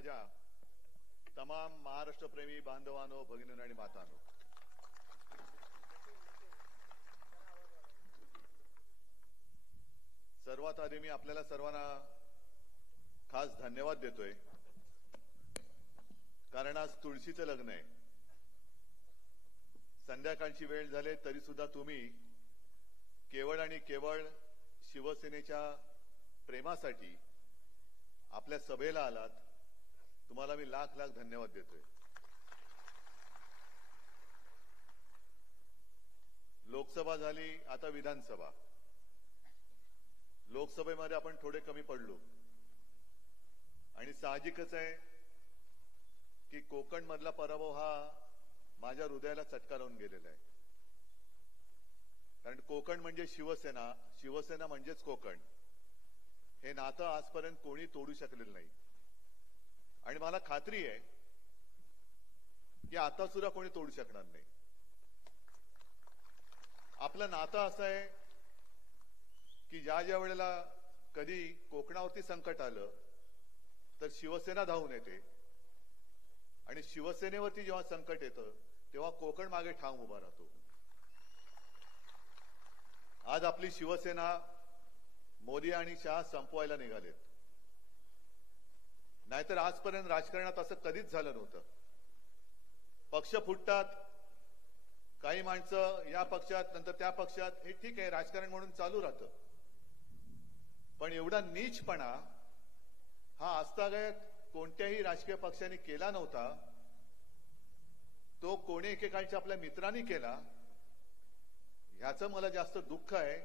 माझ्या तमाम महाराष्ट्रप्रेमी बांधवांनो, भगिनींनो आणि मातांनो, सर्वात आधी मी आपल्याला सर्वांना खास धन्यवाद देतोय, कारण आज तुळशीचं लग्न आहे. संध्याकाळची वेळ झाली तरी सुद्धा तुम्ही केवळ आणि केवळ शिवसेनेच्या प्रेमासाठी आपल्या सभेला आलात. तुम्हाला मी लाख लाख धन्यवाद देतोय. लोकसभा झाली, आता विधानसभा. लोकसभेमध्ये आपण थोडे कमी पडलो आणि साहजिकच आहे की कोकण मधला पराभव हा माझ्या हृदयाला चटका लावून गेलेला आहे. कारण कोकण म्हणजे शिवसेना, शिवसेना म्हणजेच कोकण. हे नातं आजपर्यंत कोणी तोडू शकलेलं नाही आणि मला खात्री आहे की आता सुद्धा कोणी तोडू शकणार नाही. आपलं नातं असं आहे की ज्या वेळेला कधी कोकणावरती संकट आलं तर शिवसेना धावून येते आणि शिवसेनेवरती जेव्हा संकट येतं तेव्हा कोकण मागे ठाम उभा राहतो. आज आपली शिवसेना मोदी आणि शहा संपवायला निघालेत. नाहीतर आजपर्यंत राजकारणात असं कधीच झालं नव्हतं. पक्ष फुटतात, काही माणसं या पक्षात नंतर त्या पक्षात, हे ठीक आहे, राजकारण म्हणून चालू राहतं. पण एवढा नीचपणा हा आजतागायत कोणत्याही राजकीय पक्षाने केला नव्हता. तो कोणी एकेकाळच्या आपल्या मित्रांनी केला. ह्याचं मला जास्त दुःख आहे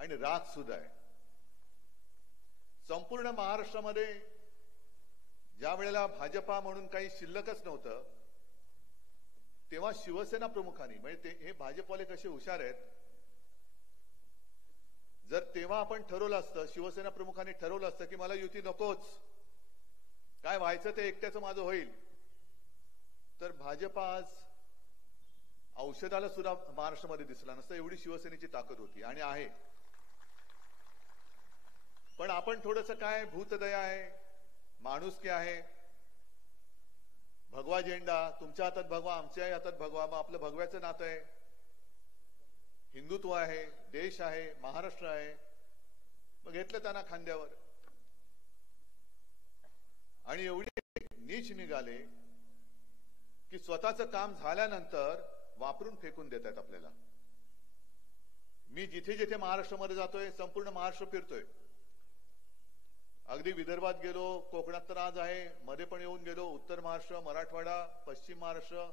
आणि राग सुद्धा आहे. संपूर्ण महाराष्ट्रामध्ये ज्या वेळेला भाजपा म्हणून काही शिल्लकच नव्हतं तेव्हा शिवसेना प्रमुखांनी, म्हणजे हे भाजपवाले कसे हुशार आहेत, जर तेव्हा आपण ठरवलं असतं, शिवसेना प्रमुखांनी ठरवलं असतं की मला युती नकोच, काय व्हायचं ते एकट्याचं माझं होईल, तर भाजपा आज औषधाला सुद्धा महाराष्ट्रामध्ये दिसला नसतं. एवढी शिवसेनेची ताकद होती आणि आहे. पण आपण थोडंसं काय, भूतदया आहे, माणुसकी आहे, भगवा झेंडा, तुमच्या हातात भगवा, आमच्याही हातात भगवा, मग आपलं भगव्याचं नातं आहे, हिंदुत्व आहे, देश आहे, महाराष्ट्र आहे, मग घेतलं त्यांना खांद्यावर आणि एवढी नीच निघाले की स्वतःचं काम झाल्यानंतर वापरून फेकून देत आहेत आपल्याला. मी जिथे जिथे महाराष्ट्रामध्ये जातोय, संपूर्ण महाराष्ट्र फिरतोय. अगदी विदर्भात गेलो, कोकणात तर आज आहे, मध्ये पण येऊन गेलो, उत्तर महाराष्ट्र, मराठवाडा, पश्चिम महाराष्ट्र.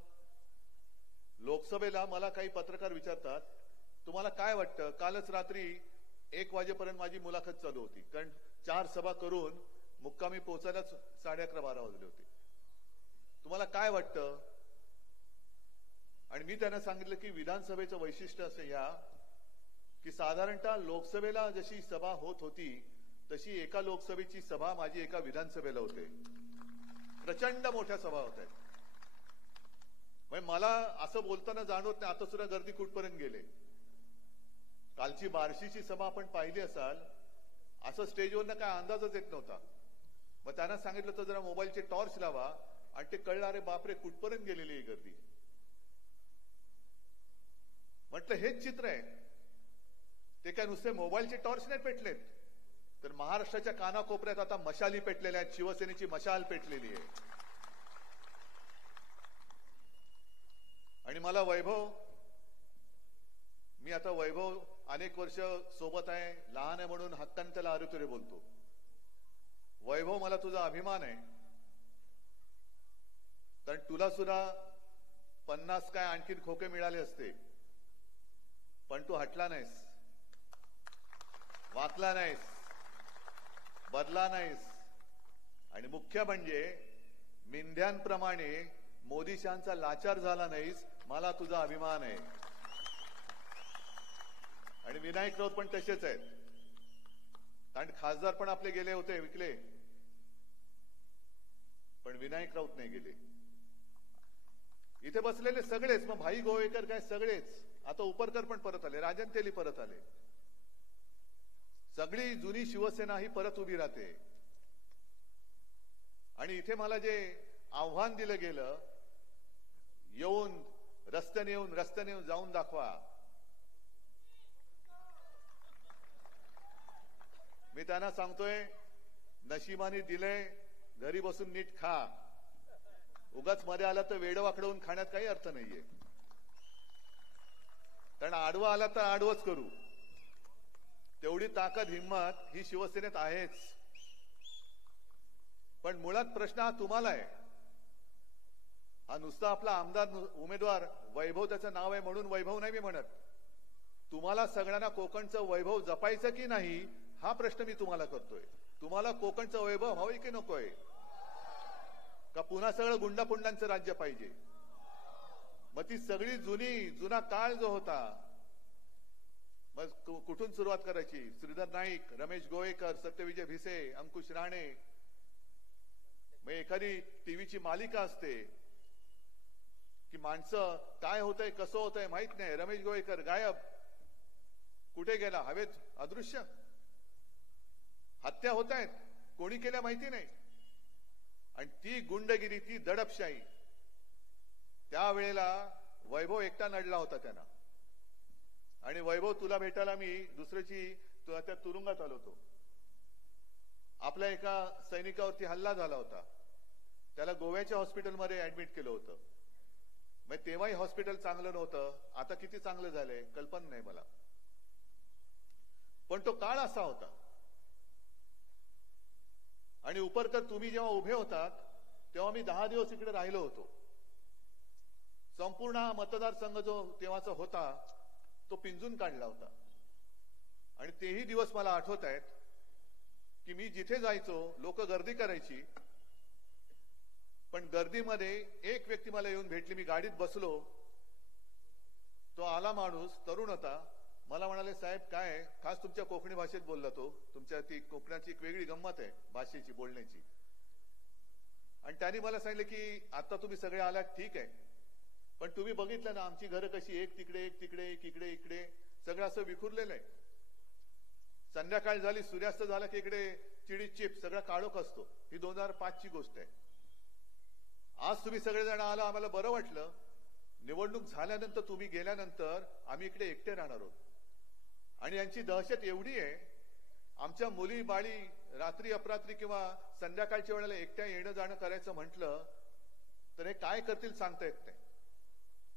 लोकसभेला मला काही पत्रकार विचारतात, तुम्हाला काय वाटतं, कालच रात्री 1 वाजेपर्यंत माझी मुलाखत चालू होती, कारण 4 सभा करून मुक्कामी पोहोचायलाच 11:30-12 वाजले होते. तुम्हाला काय वाटतं? आणि मी त्यांना सांगितलं की विधानसभेचं वैशिष्ट्य असं या की साधारणतः लोकसभेला जशी सभा होत होती तशी एका लोकसभेची सभा माझी एका विधानसभेला होते. प्रचंड मोठ्या सभा होत आहेत. म्हणजे मला असं बोलताना जाणवत नाही आता सुद्धा गर्दी कुठपर्यंत गेले. कालची बार्शीची सभा आपण पाहिली असाल, असं स्टेजवरनं काय अंदाजच येत नव्हता. मग त्यांना सांगितलं तर जरा मोबाईलचे टॉर्च लावा आणि ते कळलं, अरे बापरे, कुठपर्यंत गेलेली ही गर्दी. म्हटलं हेच चित्र आहे. ते काय नुसते मोबाईलचे टॉर्च नाही पेटलेत, तर महाराष्ट्राच्या कानाकोपऱ्यात आता मशाली पेटलेल्या आहेत. शिवसेनेची मशाल पेटलेली आहे. आणि मला वैभव, मी आता वैभव अनेक वर्ष सोबत आहे, लहान आहे म्हणून हक्काने त्याला अरुतुरे बोलतो. वैभव, मला तुझा अभिमान आहे, कारण तुला सुद्धा 50 काय आणखीन खोके मिळाले असते, पण तू हटला नाहीस, वाकला नाहीस, बदला नाहीस आणि मुख्य म्हणजे मिंध्यांप्रमाणे मोदीशांचा लाचार झाला नाहीस. मला तुझा अभिमान आहे. आणि विनायक राऊत पण तसेच आहेत, कारण खासदार पण आपले गेले होते, विकले, पण विनायक राऊत नाही गेले. इथे बसलेले सगळेच, मग भाई गोवेकर काय सगळेच, आता उपरकर पण परत आले, राजन तेली परत आले, सगळी जुनी शिवसेना ही परत उभी राहते. आणि इथे मला जे आव्हान दिलं गेलं, येऊन रस्त्याने येऊन जाऊन दाखवा, मी त्यांना सांगतोय नशिबाने दिलंय, घरी बसून नीट खा. उगाच मध्ये आला तर वेडं वाकडवून खाण्यात काही अर्थ नाहीये. कारण आडवा आला तर आडवच करू, तेवढी ताकद हिंमत ही शिवसेनेत आहेच. पण मुळात प्रश्न हा तुम्हाला आहे. हा नुसता आपला आमदार उमेदवार वैभव त्याचं नाव आहे म्हणून वैभव नाही मी म्हणत. तुम्हाला सगळ्यांना कोकणचं वैभव जपायचं की नाही हा प्रश्न मी तुम्हाला करतोय. तुम्हाला कोकणचं वैभव हवंय की नकोय? का पुन्हा सगळं गुंडापुंडांचं राज्य पाहिजे? मग ती सगळी जुना काळ जो होता, मग कुठून सुरुवात करायची? श्रीधर नाईक, रमेश गोवेकर, सत्यविजय भिसे, अंकुश राणे. मग एखादी टीव्हीची मालिका असते की माणसं काय होतंय कसं होतंय माहित नाही, रमेश गोवेकर गायब, कुठे गेला? हवेत अदृश्य. हत्या होत आहेत, कोणी केल्या माहिती नाही. आणि ती गुंडगिरी, ती दडपशाही, त्यावेळेला वैभव एकटा नडला होता त्यांना. आणि वैभव तुला भेटायला मी दुसऱ्याची त्या तुरुंगात आलो होतो. आपल्या एका सैनिकावरती हल्ला झाला होता, त्याला गोव्याच्या हॉस्पिटलमध्ये ऍडमिट केलं होतं. मग तेव्हाही हॉस्पिटल चांगलं नव्हतं, आता किती चांगलं झालंय कल्पना नाही मला. पण तो काळ असा होता. आणि उपरकर तुम्ही जेव्हा उभे होतात तेव्हा मी 10 दिवस इकडे राहिलो होतो. संपूर्ण मतदारसंघ जो तेव्हाचा होता तो पिंजून काढला होता. आणि तेही दिवस मला आठवत आहेत की मी जिथे जायचो लोक गर्दी करायची, पण गर्दीमध्ये एक व्यक्ती मला येऊन भेटली. मी गाडीत बसलो, तो आला माणूस, तरुण होता. मला म्हणाले, साहेब काय खास तुमच्या कोकणी भाषेत बोलला तो, तुमच्या ती कोकणाची एक वेगळी गंमत आहे भाषेची, बोलण्याची. आणि त्यांनी मला सांगितलं की आता तुम्ही सगळे आलात ठीक आहे, पण तुम्ही बघितलं ना आमची घरं कशी, एक तिकडे एक तिकडे एक इकडे इकडे सगळं असं विखुरलेलं आहे. संध्याकाळ झाली, सूर्यास्त झाला की इकडे चिडी चिप सगळा काळोख असतो. ही 2005 ची गोष्ट आहे. आज तुम्ही सगळेजण आला, आम्हाला बरं वाटलं. निवडणूक झाल्यानंतर तुम्ही गेल्यानंतर आम्ही इकडे एकटे राहणार आहोत. आणि यांची दहशत एवढी आहे, आमच्या मुली बाळी रात्री अपरात्री किंवा संध्याकाळच्या वेळेला एकट्या येणं जाणं करायचं म्हटलं तर हे काय करतील सांगता येत नाही.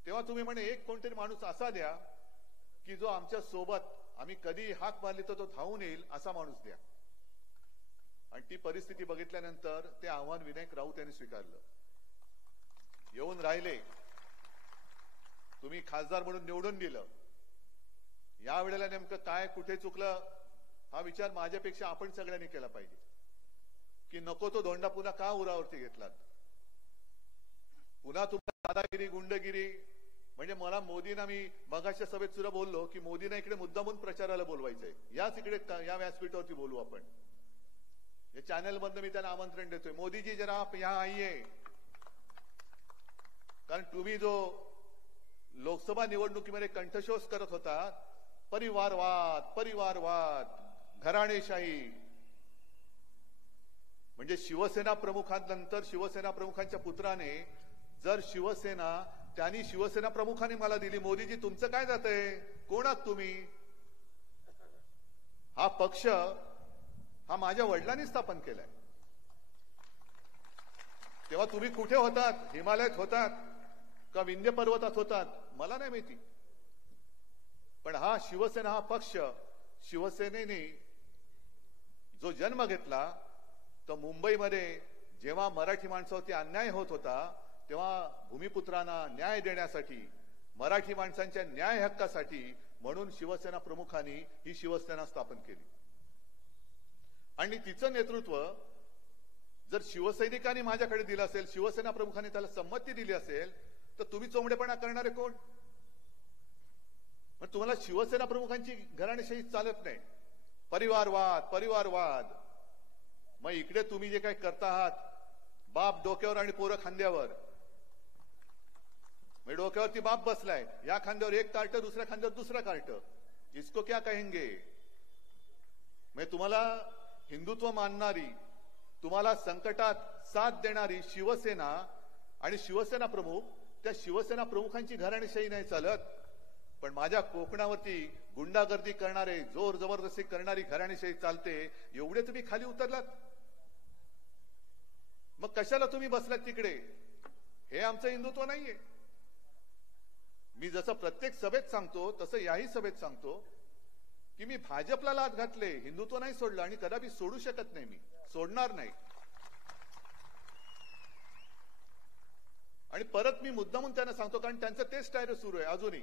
तेव्हा तुम्ही म्हणे एक कोणतरी माणूस असा द्या की जो आमच्या सोबत, आम्ही कधी हाक मारली तर तो धावून येईल असा माणूस द्या. आणि ती परिस्थिती बघितल्यानंतर ते आव्हान विनायक राऊत यांनी स्वीकारलं. येऊन राहिले, तुम्ही खासदार म्हणून निवडून दिलं. यावेळेला नेमकं काय कुठे चुकलं हा विचार माझ्यापेक्षा आपण सगळ्यांनी केला पाहिजे. की नको तो धोंडा पुन्हा का उरावरती घेतलात? पुन्हा तुमचा दादागिरी गुंडगिरी. म्हणजे मला मोदींना, मी मगाच्या सभेत सुद्धा बोललो की मोदींना इकडे मुद्दामून प्रचाराला बोलवायचंय, याच इकडे या व्यासपीठावरती बोलू आपण. या चॅनल मधनं मी त्यांना आमंत्रण देतोय, मोदीजी जरा आप यहां आइए. कारण तुम्ही जो लोकसभा निवडणुकीमध्ये कंठशोष करत होता, परिवारवाद परिवारवाद घराणेशाही, म्हणजे शिवसेना प्रमुखांनंतर शिवसेना प्रमुखांच्या पुत्राने जर शिवसेना, त्यांनी शिवसेना प्रमुखांनी मला दिली, मोदीजी तुमचं काय जातंय, कोण आहात तुम्ही? हा पक्ष हा माझ्या वडिलांनी स्थापन केलाय. तेव्हा तुम्ही कुठे होतात? हिमालयात होतात का विंध्य पर्वतात होतात मला नाही माहिती. पण हा शिवसेना, हा पक्ष, शिवसेनेने जो जन्म घेतला तो मुंबईमध्ये जेव्हा मराठी माणसावरती अन्याय होत होता तेव्हा भूमिपुत्रांना न्याय देण्यासाठी, मराठी माणसांच्या न्याय हक्कासाठी म्हणून शिवसेना प्रमुखांनी ही शिवसेना स्थापन केली. आणि तिचं नेतृत्व जर शिवसैनिकांनी माझ्याकडे दिलं असेल, शिवसेना प्रमुखांनी त्याला संमती दिली असेल, तर तुम्ही चोमडेपणा करणारे कोण? मग तुम्हाला शिवसेना प्रमुखांची घराणेशाही चालत नाही. परिवारवाद परिवारवाद. मग इकडे तुम्ही जे काही करता आहात, बाप डोक्यावर आणि पोरं खांद्यावर. मग डोक्यावरती बाप बसलाय, या खांद्यावर एक कार्ट, दुसऱ्या खांद्यावर दुसरा कार्ट. इसको क्या कहेंगे? मग तुम्हाला हिंदुत्व मानणारी, तुम्हाला संकटात साथ देणारी शिवसेना आणि शिवसेना प्रमुख, त्या शिवसेना प्रमुखांची घराणेशाही नाही चालत, पण माझ्या कोकणावरती गुंडागर्दी करणारे, जोर जबरदस्ती करणारी घराणेशाही चालते. एवढे तुम्ही खाली उतरलात, मग कशाला तुम्ही बसलात तिकडे? हे आमचं हिंदुत्व नाहीये. मी जसं प्रत्येक सभेत सांगतो तसं याही सभेत सांगतो की मी भाजपला लाथ घातले, हिंदुत्व नाही सोडलं आणि कदापि सोडू शकत नाही, मी सोडणार नाही. आणि परत मी मुद्दामून त्यांना सांगतो, कारण त्यांचं तेच स्टायर सुरू आहे अजूनही,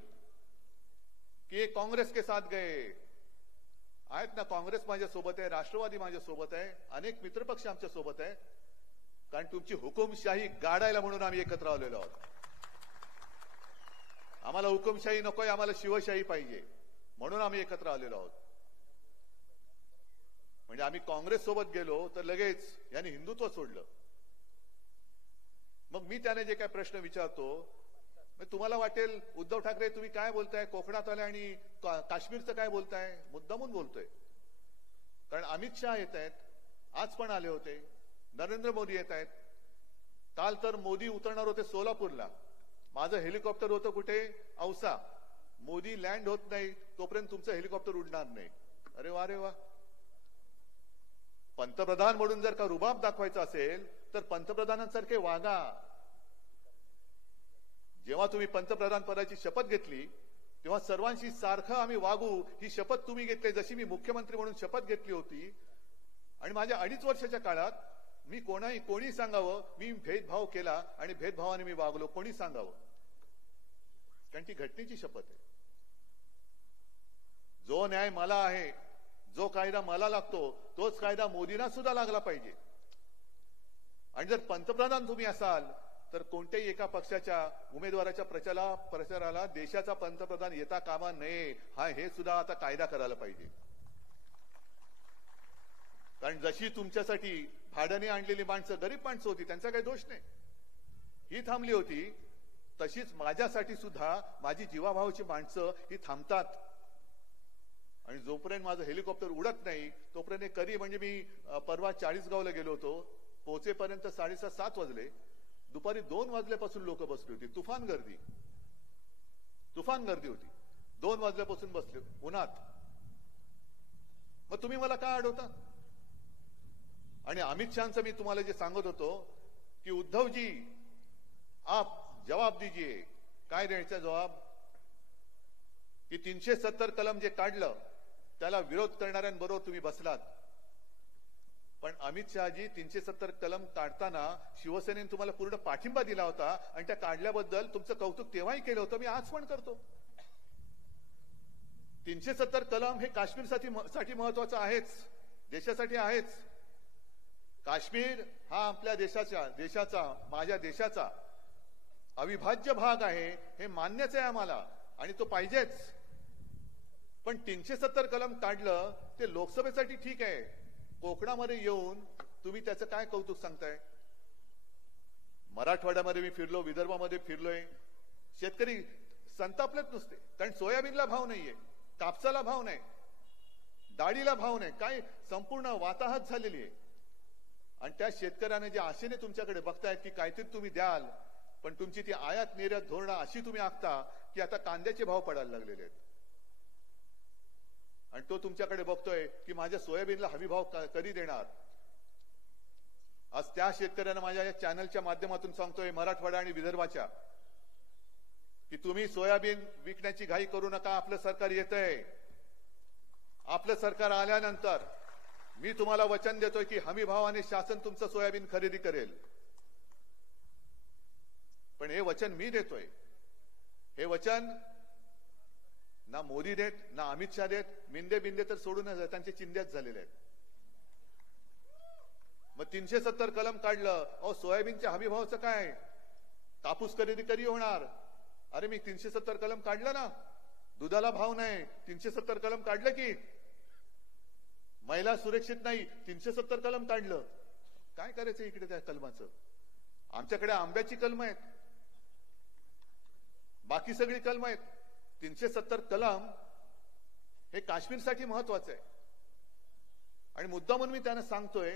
की काँग्रेस के साथ गए आहेत ना. काँग्रेस माझ्या सोबत आहे, राष्ट्रवादी माझ्या सोबत आहे, अनेक मित्रपक्ष आमच्या सोबत आहे, कारण तुमची हुकुमशाही गाडायला म्हणून आम्ही एकत्र आलेलो आहोत. आम्हाला हुकुमशाही नकोय, आम्हाला शिवशाही पाहिजे, म्हणून आम्ही एकत्र आलेलो आहोत. म्हणजे आम्ही काँग्रेस सोबत गेलो तर लगेच यांनी हिंदुत्व सोडलं. मग मी त्याने जे काय प्रश्न विचारतो, तुम्हाला वाटेल उद्धव ठाकरे तुम्ही काय बोलताय, कोकणात आले आणि काश्मीरचं काय बोलताय? मुद्दामून बोलतोय, कारण अमित शहा येत आहेत, आज पण आले होते, नरेंद्र मोदी येत आहेत. काल तर मोदी उतरणार होते सोलापूरला, माझं हेलिकॉप्टर होतं कुठे? औसा. मोदी लँड होत नाही तोपर्यंत तुमचं हेलिकॉप्टर उडणार नाही. अरे वा रे वा. पंतप्रधान म्हणून जर का रुबाब दाखवायचा असेल तर पंतप्रधानांसारखे वागा. जेव्हा तुम्ही पंतप्रधान पदाची शपथ घेतली तेव्हा सर्वांशी सारखं आम्ही वागू ही शपथ तुम्ही घेतली, जशी मी मुख्यमंत्री म्हणून शपथ घेतली होती. आणि माझ्या 2.5 वर्षाच्या काळात मी कोणी सांगावं मी भेदभाव केला आणि भेदभावाने मी वागलो, कोणी सांगावं? कारण ती घटनेची शपथ आहे. जो न्याय मला आहे, जो कायदा मला लागतो, तोच कायदा मोदींना सुद्धा लागला पाहिजे. आणि जर पंतप्रधान तुम्ही असाल तर कोणत्याही एका पक्षाच्या उमेदवाराच्या प्रचाराला देशाचा पंतप्रधान येता कामा नये, हे सुद्धा आता कायदा करायला पाहिजे. कारण जशी तुमच्यासाठी भाड्याने आणलेली माणसं, गरीब माणसं होती, त्यांचा काही दोष नाही, ही थांबली होती, तशीच माझ्यासाठी सुद्धा माझी जीवाभावाची माणसं ही थांबतात. आणि जोपर्यंत माझं हेलिकॉप्टर उडत नाही तोपर्यंत कधी, म्हणजे मी परवा 40गावला गेलो होतो, पोहोचेपर्यंत 6:30-7 वाजले. दुपारी 2 वाजल्यापासून लोक बसली होती, तुफान गर्दी होती. 2 वाजल्यापासून बसले उन्हात. मग तुम्ही मला काय अडवता? आणि अमित शहांचं मी तुम्हाला जे सांगत होतो की उद्धवजी आप जवाब दीजिए, काय द्यायचा जवाब? की 370 कलम जे काढलं त्याला विरोध करणाऱ्यांबरोबर तुम्ही बसलात. पण अमित शहाजी 370 कलम काढताना शिवसेनेने तुम्हाला पूर्ण पाठिंबा दिला होता आणि त्या काढल्याबद्दल तुमचं कौतुक तेव्हाही केलं होतं, मी आज पण करतो. 370 कलम हे काश्मीरसाठी महत्वाचं आहेच, देशासाठी आहेच. काश्मीर हा आपल्या देशाचा माझ्या देशाचा अविभाज्य भाग आहे, हे मान्यच आहे आम्हाला आणि तो पाहिजेच. पण 370 कलम काढलं ते लोकसभेसाठी ठीक आहे, कोकणामध्ये येऊन तुम्ही त्याचं काय कौतुक सांगताय? मराठवाड्यामध्ये मी फिरलो, विदर्भामध्ये फिरलोय, शेतकरी संतापलेच नुसते, कारण सोयाबीनला भाव नाहीये, कापसाला भाव नाही, डाळीला भाव नाही, काय संपूर्ण वाताहत झालेली आहे. आणि त्या शेतकऱ्याने जे आशेने तुमच्याकडे बघतायत की काहीतरी तुम्ही द्याल, पण तुमची ती आयात निर्यात धोरणं अशी तुम्ही आखता की आता कांद्याचे भाव पडायला लागलेले आहेत. आणि तो तुमच्याकडे बघतोय की माझ्या सोयाबीनला हमी भाव कधी देणार. आज त्या शेतकऱ्यांना माझ्या या चॅनलच्या माध्यमातून सांगतोय, मराठवाडा आणि विदर्भाच्या, की तुम्ही सोयाबीन विकण्याची घाई करू नका. आपलं सरकार येतंय. आपलं सरकार आल्यानंतर मी तुम्हाला वचन देतोय की हमी भावाने शासन तुमचं सोयाबीन खरेदी करेल. पण हे वचन मी देतोय, हे वचन ना मोदी देत, ना अमित शहा देत. मिंदे बिंदे तर सोडून त्यांचे चिंध्याच झालेले आहेत. मग 370 कलम काढलं, अहो सोयाबीनच्या हमी भावाचं काय? कापूस खरेदी कधी होणार? अरे मी 370 कलम काढलं ना, दुधाला भाव नाही, 370 कलम काढलं की महिला सुरक्षित नाही, 370 कलम काढलं. काय करायचं इकडे त्या कलमाचं? आमच्याकडे आंब्याची कलम आहेत, बाकी सगळी कलम आहेत. 370 कलम हे काश्मीरसाठी महत्वाचं आहे. आणि मुद्दा म्हणून मी त्यांना सांगतोय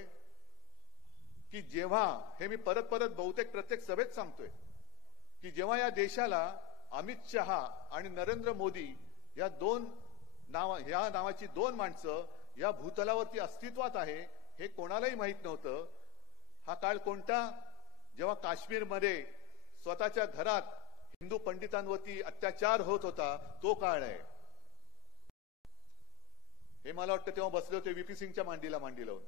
की जेव्हा, हे मी परत परत बहुतेक प्रत्येक सभेत सांगतोय, की जेव्हा या देशाला अमित शहा आणि नरेंद्र मोदी या नावाची दोन माणसं या भूतलावरती अस्तित्वात आहे हे कोणालाही माहित नव्हतं. हा काळ कोणता? जेव्हा काश्मीरमध्ये स्वतःच्या घरात हिंदू पंडितांवरती अत्याचार होत होता, तो काळ आहे. हे मला वाटतं तेव्हा बसले होते व्हीपी सिंगच्या मांडीला मांडी लावून.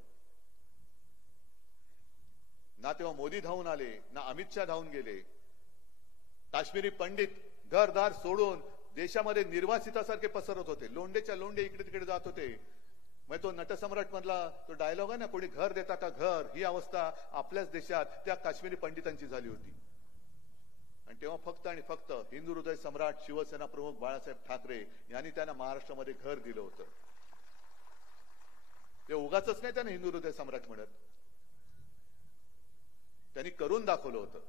ना तेव्हा मोदी धावून आले, ना अमित शहा धावून गेले. काश्मीरी पंडित घरदार सोडून देशामध्ये निर्वासितासारखे पसरत होते, लोंडेच्या लोंडे इकडे तिकडे जात होते. मग तो नटसम्राट मधला तो डायलॉग आहे ना, कोणी घर देता का घर, ही अवस्था आपल्याच देशात त्या काश्मीरी पंडितांची झाली होती. आणि तेव्हा फक्त आणि फक्त हिंदू हृदय सम्राट शिवसेना प्रमुख बाळासाहेब ठाकरे यांनी त्यांना महाराष्ट्रामध्ये घर दिलं होतं. ते उगाच नाही त्यांना हिंदू हृदय सम्राट म्हणत, त्यांनी करून दाखवलं होतं.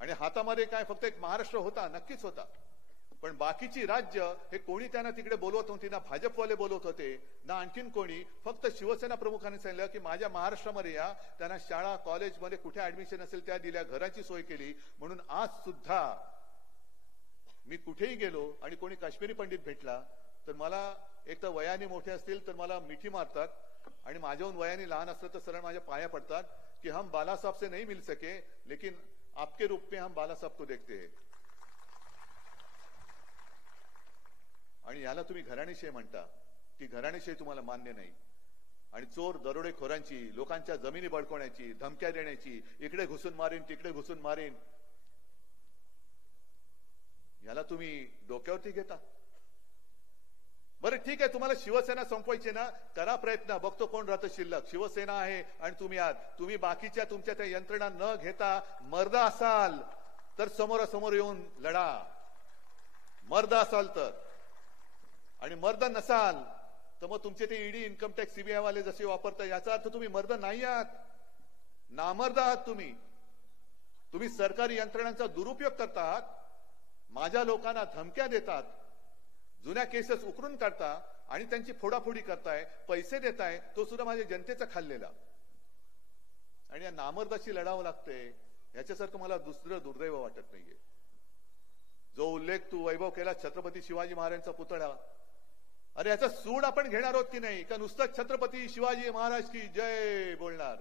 आणि हातामध्ये काय फक्त एक महाराष्ट्र होता, नक्कीच होता, पण बाकीची राज्य हे कोणी त्यांना तिकडे बोलवत नव्हती. ना भाजपवाले बोलवत होते, ना आणखीन कोणी. फक्त शिवसेना प्रमुखांनी सांगितलं की माझ्या महाराष्ट्रामध्ये या. त्यांना शाळा कॉलेजमध्ये कुठे ऍडमिशन असेल त्या दिल्या, घराची सोय केली. म्हणून आज सुद्धा मी कुठेही गेलो आणि कोणी काश्मीरी पंडित भेटला तर मला, एक तर वयाने मोठे असतील तर मला मिठी मारतात, आणि माझ्याहून वयाने लहान असलं तर सरळ माझ्या पाया पडतात की हम बाला साहब से नहीं मिल सके, लेकिन आपके रूप में हम बाला साहब को देखते हैं. आणि याला तुम्ही घराणेशाही म्हणता, की घराणेशाही तुम्हाला मान्य नाही. आणि चोर दरोडेखोरांची, लोकांच्या जमिनी बळकवण्याची, धमक्या देण्याची, इकडे घुसून मारीन तिकडे घुसून मारीन, याला तुम्ही डोक्यावरती घेता. बरं ठीक आहे, तुम्हाला शिवसेना संपवायची ना, करा प्रयत्न, बघतो कोण राहतं शिल्लक. शिवसेना आहे आणि तुम्ही आहात. तुम्ही बाकीच्या तुमच्या त्या यंत्रणा न घेता मर्द असाल तर समोरासमोर येऊन लढा, मर्द असाल तर. आणि मर्द नसाल तर मग तुमचे ते ईडी, इन्कम टॅक्स, सीबीआय वाले जसे वापरतात, याचा अर्थ तुम्ही मर्द नाही आहात, नामर्द आहात. तुम्ही सरकारी यंत्रणांचा दुरुपयोग करतात, माझ्या लोकांना धमक्या देतात, जुन्या केसेस उकरून काढता आणि त्यांची फोडाफोडी करताय, पैसे देताय, तो सुद्धा माझ्या जनतेचा खाल्लेला. आणि या नामर्दाशी लढावं लागतंय, याच्यासारखं मला दुसरं दुर्दैव वाटत नाहीये. जो उल्लेख तू वैभव केला छत्रपती शिवाजी महाराजांचा पुतळा, अरे याचा सूड आपण घेणार आहोत की नाही, का नुसतं छत्रपती शिवाजी महाराज की जय बोलणार?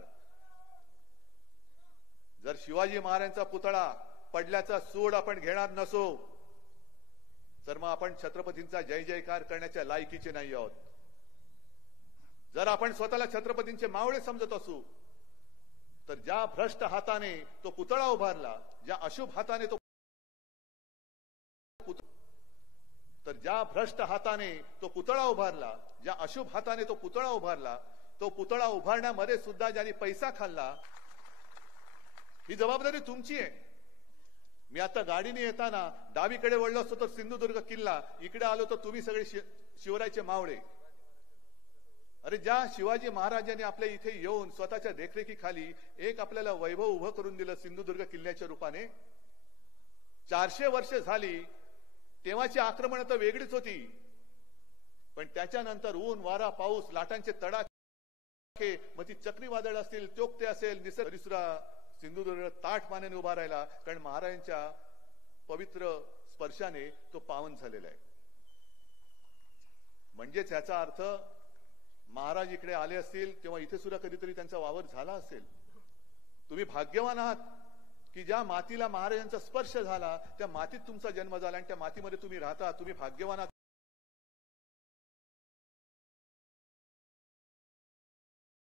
जर शिवाजी महाराजांचा पुतळा पडल्याचा सूड आपण घेणार नसो तर मग आपण छत्रपतींचा जय जयकार करण्याच्या लायकीचे नाही आहोत. जर आपण स्वतःला छत्रपतींचे मावळे समजत असू तर ज्या भ्रष्ट हाताने तो पुतळा उभारला, ज्या अशुभ हाताने तो पुतळा उभारला, तो पुतळा उभारण्यामध्ये सुद्धा ज्यांनी पैसा खाल्ला, ही जबाबदारी तुमची आहे. मी आता गाडीने येताना डावीकडे वळलो असतो तर सिंधुदुर्ग किल्ला, इकडे आलो तर तुम्ही सगळे शिवरायचे मावळे. अरे ज्या शिवाजी महाराजांनी आपल्या इथे येऊन स्वतःच्या देखरेखीखाली एक आपल्याला वैभव उभं करून दिलं सिंधुदुर्ग किल्ल्याच्या रूपाने, 400 वर्ष झाली, तेव्हाची आक्रमण तर वेगळीच होती, पण त्याच्यानंतर ऊन वारा पाऊस लाटांचे तडाखे, मग ती चक्रीवादळ असतील, तोक्ते असेल, निसर्ग सिंधुदुर्ग ताठ मानेने उभा राहिला, कारण महाराजांच्या पवित्र स्पर्शाने तो पावन झालेला आहे. म्हणजेच याचा अर्थ महाराज इकडे आले असतील तेव्हा इथे सुद्धा कधीतरी त्यांचा वावर झाला असेल. तुम्ही भाग्यवान आहात की ज्या मातीला महाराजांचा स्पर्श झाला त्या मातीत तुमचा जन्म झाला आणि त्या मातीमध्ये तुम्ही राहता. तुम्ही भाग्यवान आहात,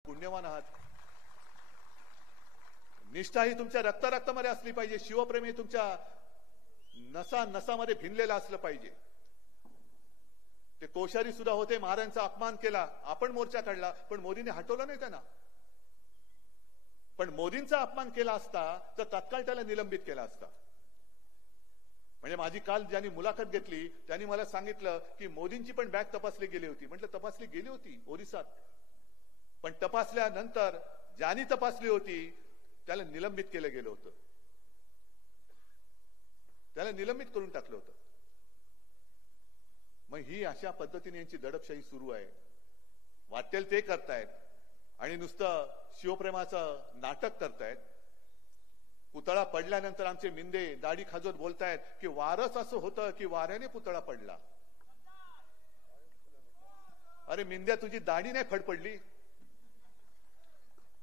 पुण्यवान आहात. निष्ठा ही तुमच्या रक्तामध्ये असली पाहिजे. शिवप्रेम हे तुमच्या नसा नसामध्ये भिनलेलं असलं पाहिजे. ते कोश्यारी सुद्धा होते, महाराजांचा अपमान केला, आपण मोर्चा काढला, पण मोदींनी हटवलं नाही त्यांना. पण मोदींचा अपमान केला असता तर तत्काळ त्याला निलंबित केला असता. म्हणजे माझी काल ज्यांनी मुलाखत घेतली त्यांनी मला सांगितलं की मोदींची पण बॅग तपासली गेली होती. म्हटलं तपासली गेली होती ओरिसात, पण तपासल्यानंतर ज्यांनी तपासली होती त्याला निलंबित केलं गेलं होतं, त्याला निलंबित करून टाकलं होतं. मग ही अशा पद्धतीने यांची दडपशाही सुरू आहे. वाटेल ते करतायत. आणि नुसतं शिवप्रेमाचं नाटक करतायत. पुतळा पडल्यानंतर आमचे मिंदे दाढी खाजवत बोलतायत की वारच असं होतं की वाऱ्याने पुतळा पडला. अरे मिंद्या, तुझी दाढी नाही फडफडली?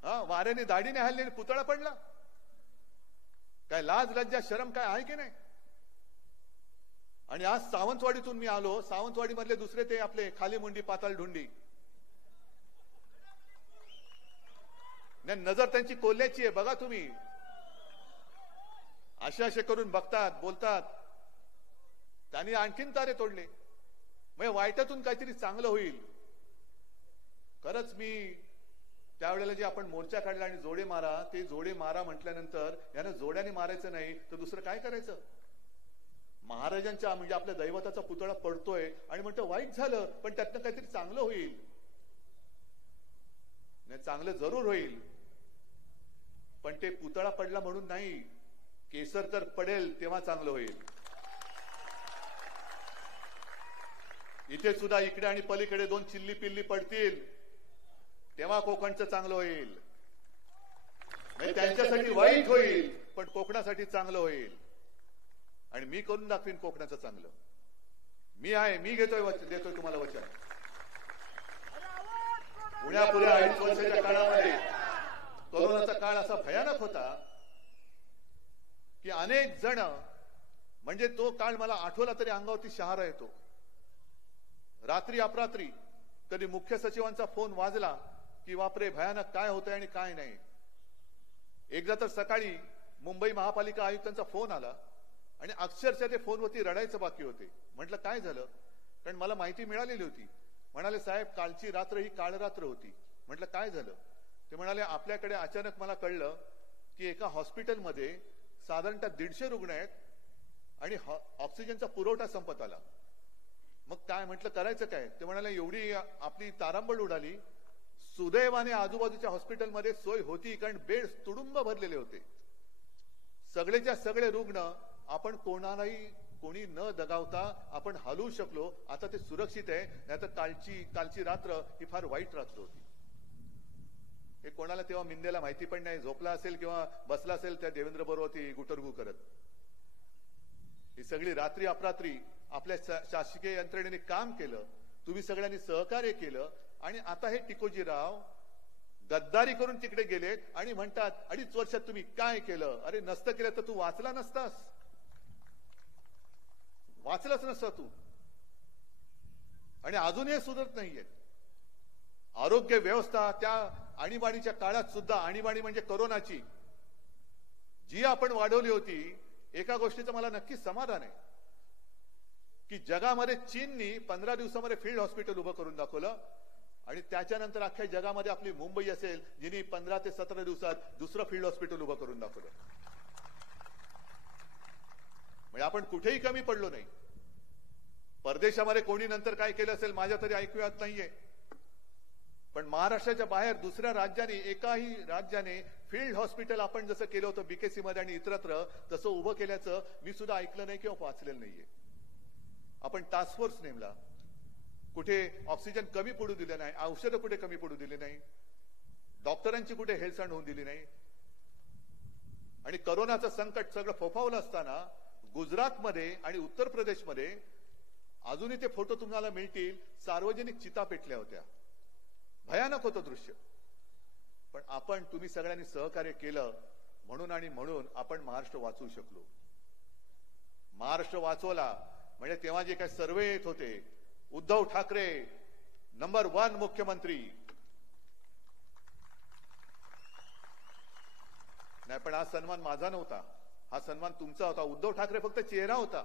वाऱ्याने दाढी नाही हल्ली पुतळा पडला? काय लाज लज्जा शरम काय आहे की नाही? आणि आज सावंतवाडीतून मी आलो. सावंतवाडी मधले दुसरे ते आपले खाली मुंडी पाताळ ढुंडी, नजर त्यांची कोल्ह्याची आहे. बघा तुम्ही, असे करून बघतात, बोलतात. त्यांनी आणखीन तारे तोडले. म्हणजे वाईटातून काहीतरी चांगलं होईल. खरंच मी त्यावेळेला जे आपण मोर्चा काढला आणि जोडे मारा, ते जोडे मारा म्हटल्यानंतर यानं जोड्याने मारायचं नाही तर दुसरं काय करायचं? महाराजांच्या म्हणजे आपल्या दैवताचा पुतळा पडतोय आणि म्हणतो वाईट झालं, पण त्यातनं काहीतरी चांगलं होईल. नाही, चांगलं जरूर होईल, पण ते पुतळा पडला म्हणून नाही, केसर तर पडेल तेव्हा चांगलं होईल. इथे सुद्धा इकडे आणि पलीकडे दोन चिल्ली पिल्ली पडतील तेव्हा कोकणचं चांगलं होईल. त्यांच्यासाठी वाईट होईल पण कोकणासाठी चांगलं होईल. आणि मी करून दाखवीन कोकणाचं चांगलं. मी आहे, मी देतोय तुम्हाला वचन. पुण्यापुढे 2.5 वर्षाच्या काळामध्ये कोरोनाचा काळ असा भयानक होता की अनेक जण, म्हणजे तो काळ मला आठवला तरी अंगावरती शहारा येतो. रात्री अपरात्री कधी मुख्य सचिवांचा फोन वाजला की बापरे भयानक काय होतंय आणि काय नाही. एकदा तर सकाळी मुंबई महापालिका आयुक्तांचा फोन आला आणि अक्षरशः ते फोनवरती रडायचं बाकी होते. म्हटलं काय झालं? कारण मला माहिती मिळालेली होती. म्हणाले साहेब कालची रात्र ही काळरात्र होती. म्हटलं काय झालं? ते म्हणाले आपल्याकडे अचानक मला कळलं की एका हॉस्पिटलमध्ये साधारणतः 150 रुग्ण आहेत आणि ऑक्सिजनचा पुरवठा संपत आला. मग काय? म्हटलं करायचं काय? ते म्हणाले एवढी आपली तारांबळ उडाली. सुदैवाने आजूबाजूच्या हॉस्पिटलमध्ये सोय होती, कारण बेड तुडुंब भरलेले होते. सगळेच्या सगळे रुग्ण आपण कोणी न दगावता आपण हलवू शकलो. आता ते सुरक्षित आहे. नाहीतर कालची रात्र ही फार वाईट रात्र होती. हे कोणाला तेव्हा मिंदेला माहिती पण नाही. झोपला असेल किंवा बसला असेल त्या देवेंद्र बरोबर गुटरगू करत. ही सगळी रात्री अपरात्री आपल्या शासकीय यंत्रणेने काम केलं. तुम्ही सगळ्यांनी सहकार्य केलं. आणि आता हे टिकोजीराव गद्दारी करून तिकडे गेलेत आणि म्हणतात 2.5 वर्षात तुम्ही काय केलं? अरे नसतं केलं तर तू वाचला नसतास. वाचलाच नसता तू. आणि अजूनही सुधरत नाहीये आरोग्य व्यवस्था. त्या आणीबाणीच्या काळात सुद्धा, आणीबाणी म्हणजे कोरोनाची जी आपण वाढवली होती, एका गोष्टीचं मला नक्कीच समाधान आहे की जगामध्ये चीननी 15 दिवसामध्ये फील्ड हॉस्पिटल उभं करून दाखवलं. आणि त्याच्यानंतर अख्ख्या जगामध्ये आपली मुंबई असेल जिने 15 ते 17 दिवसात दुसरं फील्ड हॉस्पिटल उभं करून दाखवलं. म्हणजे आपण कुठेही कमी पडलो नाही. परदेशामध्ये कोणी नंतर काय केलं असेल माझ्या तरी ऐकूयात नाहीये. पण महाराष्ट्राच्या बाहेर दुसऱ्या राज्याने, एकाही राज्याने फील्ड हॉस्पिटल आपण जसं केलं होतं बीकेसी मध्ये आणि इतरत्र, तसं उभं केल्याचं मी सुद्धा ऐकलं नाही किंवा वाचलेलं नाहीये. आपण टास्क फोर्स नेमला. कुठे ऑक्सिजन कमी पडू दिले नाही, औषधं कुठे कमी पडू दिली नाही, डॉक्टरांची कुठे हेळसांड होऊन दिली नाही. आणि कोरोनाचं संकट सगळं फोफावलं असताना गुजरातमध्ये आणि उत्तर प्रदेशमध्ये अजूनही ते फोटो तुम्हाला मिळतील, सार्वजनिक चिता पेटल्या होत्या. भयानक होतं दृश्य. पण तुम्ही सगळ्यांनी सहकार्य केलं म्हणून आपण महाराष्ट्र वाचवू शकलो. महाराष्ट्र वाचवला म्हणजे तेव्हा जे काही सर्वे येत होते, उद्धव ठाकरे नंबर 1 मुख्यमंत्री. नाही, पण हा सन्मान माझा नव्हता, हा सन्मान तुमचा होता. उद्धव ठाकरे फक्त चेहरा होता.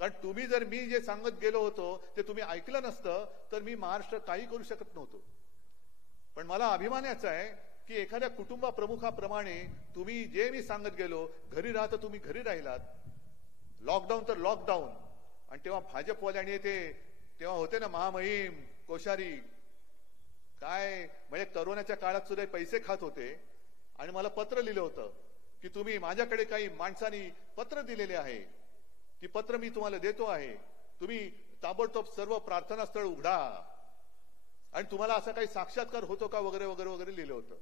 कारण तुम्ही जर मी जे सांगत गेलो होतो ते तुम्ही ऐकलं नसतं तर मी महाराष्ट्र काही करू शकत नव्हतो. पण मला अभिमान याचा आहे की एखाद्या कुटुंबा प्रमुखाप्रमाणे तुम्ही जे मी सांगत गेलो, घरी राहता तुम्ही घरी राहिलात, लॉकडाऊन तर लॉकडाऊन. आणि तेव्हा भाजपवाल्याने तेव्हा होते ना महामहिम कोश्यारी, काय म्हणजे कोरोनाच्या काळात सुद्धा पैसे खात होते. आणि मला पत्र लिहिलं होतं की तुम्ही, माझ्याकडे काही माणसांनी पत्र दिलेले आहे, ती पत्र मी तुम्हाला देतो आहे, तुम्ही ताबडतोब सर्व प्रार्थना स्थळ उघडा, आणि तुम्हाला असा काही साक्षात्कार होतो का वगैरे वगैरे वगैरे लिहिलं होतं.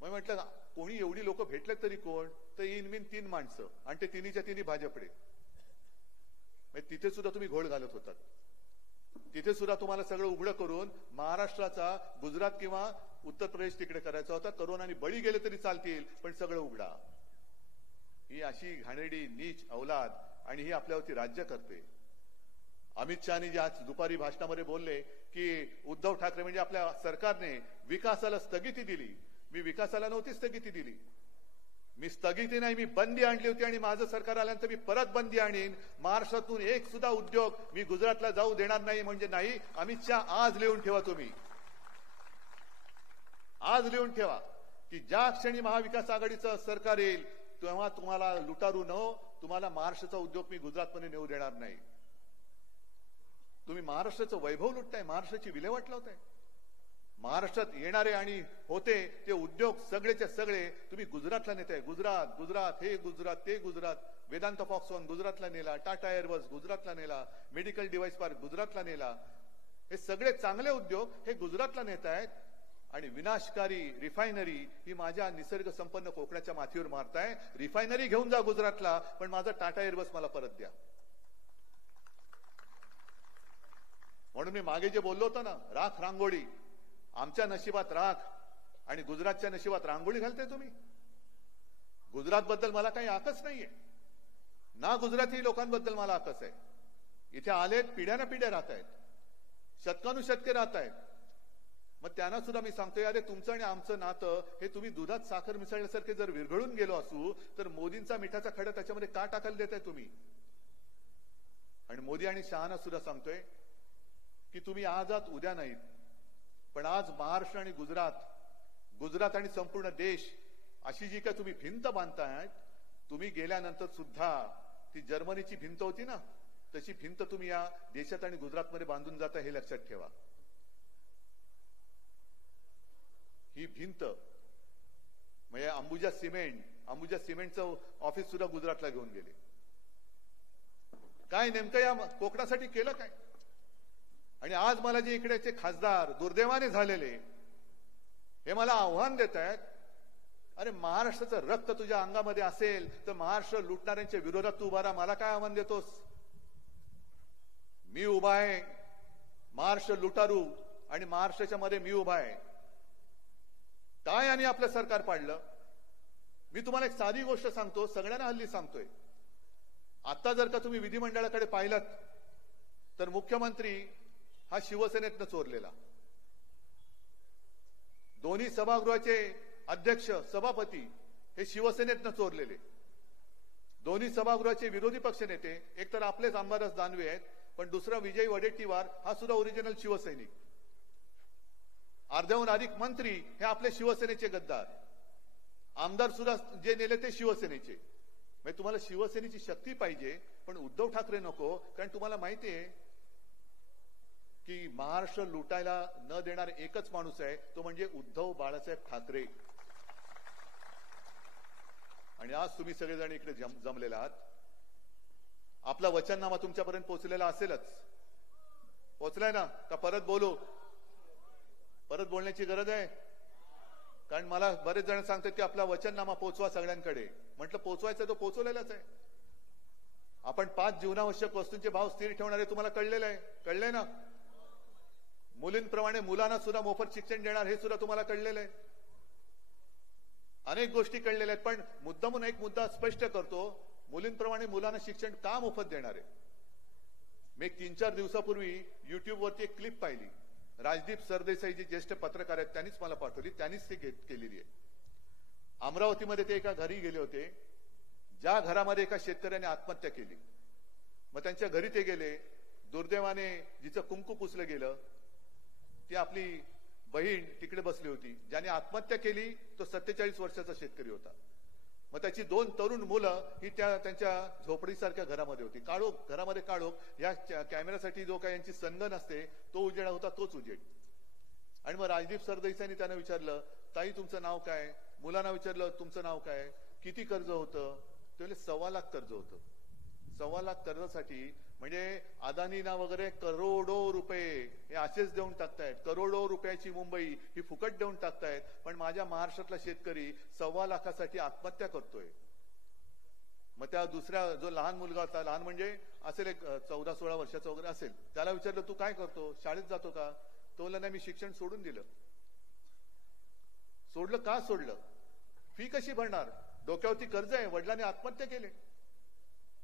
मग म्हटलं कोणी एवढी लोक भेटले तरी कोण, तर इनमिन 3 माणसं आणि ते तिन्हीच्या तिन्ही भाजपडे. तिथे सुद्धा तुम्ही घोळ घालत होतात. तिथे सुद्धा तुम्हाला सगळं उघडं करून महाराष्ट्राचा गुजरात किंवा उत्तर प्रदेश तिकडे करायचा होता. करोनाने बळी गेले तरी चालतील पण सगळं उघडा. ही अशी घाणेरडी नीच औलाद आणि ही आपल्यावरती राज्य करते. अमित शहानी जे आज दुपारी भाषणामध्ये बोलले की उद्धव ठाकरे म्हणजे आपल्या सरकारने विकासाला स्थगिती दिली. मी विकासाला नव्हती स्थगिती दिली. मी स्थगिती नाही, मी बंदी आणली होती आणि माझं सरकार आल्यानंतर मी परत बंदी आणीन. महाराष्ट्रातून एक सुद्धा उद्योग मी गुजरातला जाऊ देणार नाही म्हणजे नाही. अमित शहा आज लिहून ठेवा, तुम्ही आज लिहून ठेवा की ज्या क्षणी महाविकास आघाडीचं सरकार येईल तेव्हा तुम्हाला लुटारू नो, तुम्हाला महाराष्ट्राचा उद्योग मी गुजरातमध्ये नेऊ देणार नाही. तुम्ही महाराष्ट्राचं वैभव लुटताय, महाराष्ट्राची विल्हेवाट लावताय. महाराष्ट्रात येणारे आणि होते ते उद्योग सगळेच्या सगळे तुम्ही गुजरातला नेताय. गुजरात गुजरात हे गुजरात ते गुजरात. वेदांत फॉक्सॉन गुजरातला नेला, टाटा एअरवर्स गुजरातला नेला, मेडिकल डिव्हाइस पार्क गुजरातला नेला. हे सगळे चांगले उद्योग हे गुजरातला नेत आहेत आणि विनाशकारी रिफायनरी ही माझ्या निसर्ग संपन्न कोकणाच्या माथीवर मारताय. रिफायनरी घेऊन जा गुजरातला, पण माझं टाटा एअरवर्स मला परत द्या. म्हणून मी मागे जे बोललो होतो ना, राख रांगोळी, आमच्या नशिबात राख आणि गुजरातच्या नशिबात रांगोळी घालताय तुम्ही. गुजरात बद्दल मला काही आकस नाहीये ना, गुजराती लोकांबद्दल मला आकस आहे. इथे आलेत, पिढ्याना पिढ्या राहत आहेत, शतकानुशतके राहत आहेत. मग त्यांना सुद्धा मी सांगतोय, अरे तुमचं आणि आमचं नातं हे तुम्ही दुधात साखर मिसळल्यासारखे जर विरघळून गेलो असू तर मोदींचा मिठाचा खडा त्याच्यामध्ये का टाकायला देताय तुम्ही. आणि मोदी आणि शहाना सुद्धा सांगतोय की तुम्ही आज आहात उद्या नाहीत, पण आज महाराष्ट्र आणि गुजरात आणि संपूर्ण देश अशी जी काय तुम्ही भिंत बांधताय, तुम्ही गेल्यानंतर सुद्धा ती जर्मनीची भिंत होती ना, तशी भिंत तुम्ही या देशात आणि गुजरातमध्ये बांधून जाता, हे लक्षात ठेवा. ही भिंत म्हणजे अंबुजा सिमेंटचं ऑफिस सुद्धा गुजरातला घेऊन गेले. काय नेमकं या कोकणासाठी केलं काय. आणि आज मला जे इकडेचे खासदार दुर्दैवाने झालेले हे मला आव्हान देत आहेत, अरे महाराष्ट्राचं रक्त तुझ्या अंगामध्ये असेल तर महाराष्ट्र लुटणाऱ्यांच्या विरोधात तू उभा राहा. मला काय आव्हान देतोस. मी उभा आहे, महाराष्ट्र लुटारू आणि महाराष्ट्राच्या मध्ये मी उभा आहे. काय आणि आपलं सरकार पाडलं. मी तुम्हाला एक साधी गोष्ट सांगतो, सगळ्यांना हल्ली सांगतोय. आता जर का तुम्ही विधिमंडळाकडे पाहिलात तर मुख्यमंत्री हा शिवसेनेतनं चोरलेला, दोन्ही सभागृहाचे अध्यक्ष सभापती हे शिवसेनेतनं चोरलेले, दोन्ही सभागृहाचे विरोधी पक्ष नेते एक तर आपलेच अंबादास दानवे आहेत, पण दुसरा विजय वडेट्टीवार हा सुद्धा ओरिजिनल शिवसैनिक. अर्ध्याहून अधिक मंत्री हे आपले शिवसेनेचे गद्दार. आमदार सुद्धा जे नेले ते शिवसेनेचे. म्हणजे तुम्हाला शिवसेनेची शक्ती पाहिजे पण उद्धव ठाकरे नको. कारण तुम्हाला माहितीये की महाराष्ट्र लुटायला न देणार एकच माणूस आहे, तो म्हणजे उद्धव बाळासाहेब ठाकरे. आणि आज तुम्ही सगळेजण इकडे जमलेला आहात. आपला वचननामा तुमच्यापर्यंत पोहोचलेला असेलच. पोहोचलाय ना का परत बोलू. परत बोलण्याची गरज आहे. कारण मला बरेच जण सांगतात की आपला वचननामा पोहोचवा सगळ्यांकडे. म्हटलं पोहोचवायचं तो पोहोचवलेलाच आहे. आपण 5 जीवनावश्यक वस्तूंचे भाव स्थिर ठेवणारे तुम्हाला कळलेलं आहे. कळलंय ना. मुलींप्रमाणे मुलांना सुद्धा मोफत शिक्षण देणार हे सुद्धा तुम्हाला कळलेलं आहे. अनेक गोष्टी कळलेल्या आहेत. पण मुद्दामून एक मुद्दा स्पष्ट करतो, मुलींप्रमाणे मुलांना शिक्षण का मोफत देणार आहे. मी 3-4 दिवसापूर्वी युट्यूबवरती एक क्लिप पाहिली. राजदीप सरदेसाई जे ज्येष्ठ पत्रकार आहेत त्यांनीच मला पाठवली, त्यांनीच ती केलेली आहे. अमरावतीमध्ये ते एका घरी गेले होते, ज्या घरामध्ये एका शेतकऱ्याने आत्महत्या केली. मग त्यांच्या घरी ते गेले. दुर्दैवाने जिचं कुंकू पुसलं गेलं ती आपली बहीण तिकडे बसली होती. ज्याने आत्महत्या केली तो 47 वर्षाचा शेतकरी होता. मग त्याची 2 तरुण मुलं ही त्यांच्या झोपडीसारख्या घरामध्ये होती. काळोख, घरामध्ये काळोख. या कॅमेऱ्यासाठी जो काय यांची संगन असते तो उजेडा होता, तोच उजेड. आणि मग राजदीप सरदेसाईंनी त्यांना विचारलं, ताई तुमचं नाव काय. मुलांना विचारलं तुमचं नाव काय, किती कर्ज होतं. ते 1.25 लाख कर्ज होतं. 1.25 लाख कर्जासाठी म्हणजे अदानीना वगैरे करोडो रुपये हे असेच देऊन टाकतायत. करोडो रुपयाची मुंबई ही फुकट देऊन टाकतायत. पण माझ्या महाराष्ट्रातला शेतकरी 1.25 लाखासाठी आत्महत्या करतोय. मग त्या दुसऱ्या जो लहान मुलगा होता, लहान म्हणजे असेल एक 14-16 वर्षाचा वगैरे असेल, त्याला विचारलं तू काय करतो, शाळेत जातो का? तो म्हणला नाही, मी शिक्षण सोडून दिलं. सोडलं का सोडलं? फी कशी भरणार? डोक्यावरती कर्ज आहे, वडिलांनी आत्महत्या केले.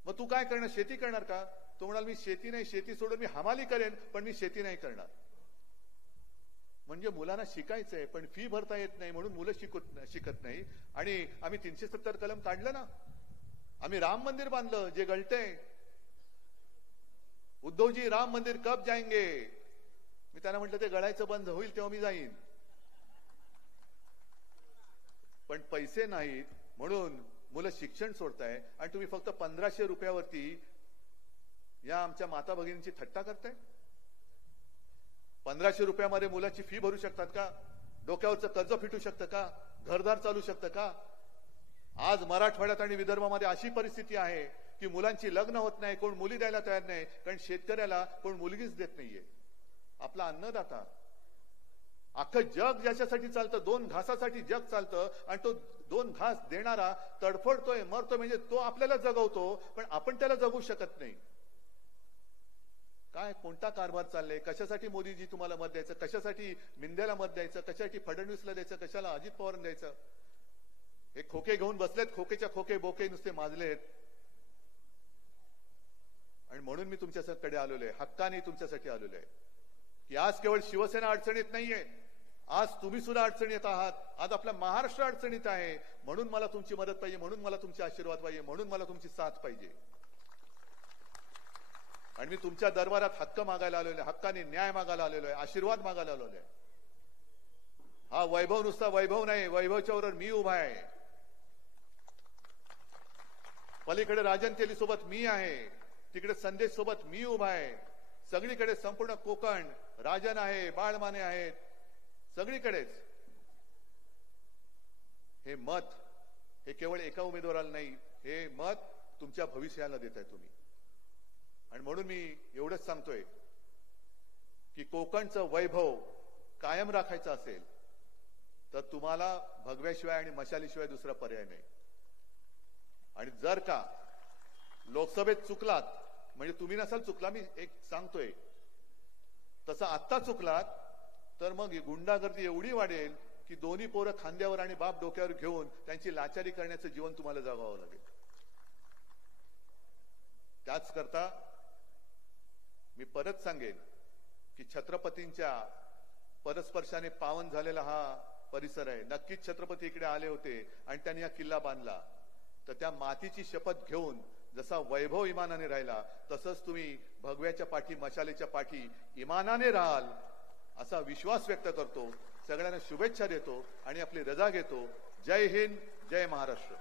मग तू काय करणार? शेती करणार का? तो म्हणाल मी शेती नाही, शेती सोडून मी हमाली करेन, पण मी शेती नाही करणार. म्हणजे मुलांना शिकायचंय पण फी भरता येत नाही म्हणून मुलं शिकत नाही. आणि आम्ही 370 कलम काढलं ना, आम्ही राम मंदिर बांधलं जे गळतंय. उद्धवजी राम मंदिर कब जाएंगे? मी त्यांना म्हटलं ते गळायचं बंद होईल तेव्हा मी जाईन. पण पैसे नाहीत म्हणून मुलं शिक्षण सोडताय आणि तुम्ही फक्त 1500 रुपयावरती या आमच्या माता भगिनींची थट्टा करताय. 1500 रुपयामध्ये मुलाची फी भरू शकतात का? डोक्यावरचं कर्ज फिटू शकतं का? घरदार चालू शकतं का? आज मराठवाड्यात आणि विदर्भामध्ये अशी परिस्थिती आहे की मुलांची लग्न होत नाही, कोण मुली द्यायला तयार नाही, कारण शेतकऱ्याला कोण मुलगीच देत नाहीये. आपला अन्नदाता, अख्खं जग ज्याच्यासाठी चालतं, 2 घासासाठी जग चालतं, आणि तो 2 घास देणारा तडफडतोय, मरतोय. म्हणजे तो आपल्याला जगवतो पण आपण त्याला जगू शकत नाही. काय कोणता कारभार चाललाय? कशासाठी मोदीजी तुम्हाला मत द्यायचं? कशासाठी मिंद्याला मत द्यायचं? कशासाठी फडणवीसला द्यायचं? कशाला अजित पवारांना द्यायचं? हे खोके घेऊन बसलेत, खोकेच्या खोके बोके नुसते माजलेत. आणि म्हणून मी तुमच्याकडे आलेलो आहे, हक्काने तुमच्यासाठी आलेलो आहे की आज केवळ शिवसेना अडचणीत नाहीये, आज तुम्ही सुद्धा अडचणीत आहात. आज आपला महाराष्ट्र अडचणीत आहे. म्हणून मला तुमची मदत पाहिजे, म्हणून मला तुमचे आशीर्वाद पाहिजे, म्हणून मला तुमची साथ पाहिजे. आणि मी तुमच्या दरबारात हक्क मागायला आलेलो आहे, हक्काने न्याय मागायला आलेलो आहे, आशीर्वाद मागायला आलेलो आहे. हा वैभव नुसता वैभव नाही, वैभवच्या बरोबर मी उभा आहे. पलीकडे राजन तेली सोबत मी आहे, तिकडे संदेश सोबत मी उभा आहे. सगळीकडे संपूर्ण कोकण राजन आहे, बाळमाने आहेत, सगळीकडेच. हे मत हे केवळ एका उमेदवाराला नाही, हे मत तुमच्या भविष्याला देताय तुम्ही. आणि म्हणून मी एवढंच सांगतोय की कोकणचं वैभव कायम राखायचं असेल तर तुम्हाला भगव्याशिवाय आणि मशालीशिवाय दुसरा पर्याय नाही. आणि जर का लोकसभेत चुकलात, म्हणजे तुम्ही नसाल चुकला, मी एक सांगतोय, तसं आत्ता चुकलात तर मग गुंडागर्दी एवढी वाढेल की दोन्ही पोरं खांद्यावर आणि बाप डोक्यावर घेऊन त्यांची लाचारी करण्याचं जीवन तुम्हाला जगावं लागेल. त्याच करता मी परत सांगेन की छत्रपतींच्या परस्पर्शाने पावन झालेला हा परिसर आहे. नक्कीच छत्रपती इकडे आले होते आणि त्यांनी हा किल्ला बांधला. तर त्या मातीची शपथ घेऊन जसा वैभव इमानाने राहिला, तसंच तुम्ही भगव्याच्या पाठी, मशालेच्या पाठी इमानाने राहाल असा विश्वास व्यक्त करतो. सगळ्यांना शुभेच्छा देतो आणि आपली रजा घेतो. जय हिंद, जय महाराष्ट्र.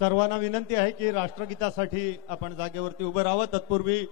सर्वांना विनंती आहे की राष्ट्रगीतासाठी आपण जागेवरती उभं राहावं. तत्पूर्वी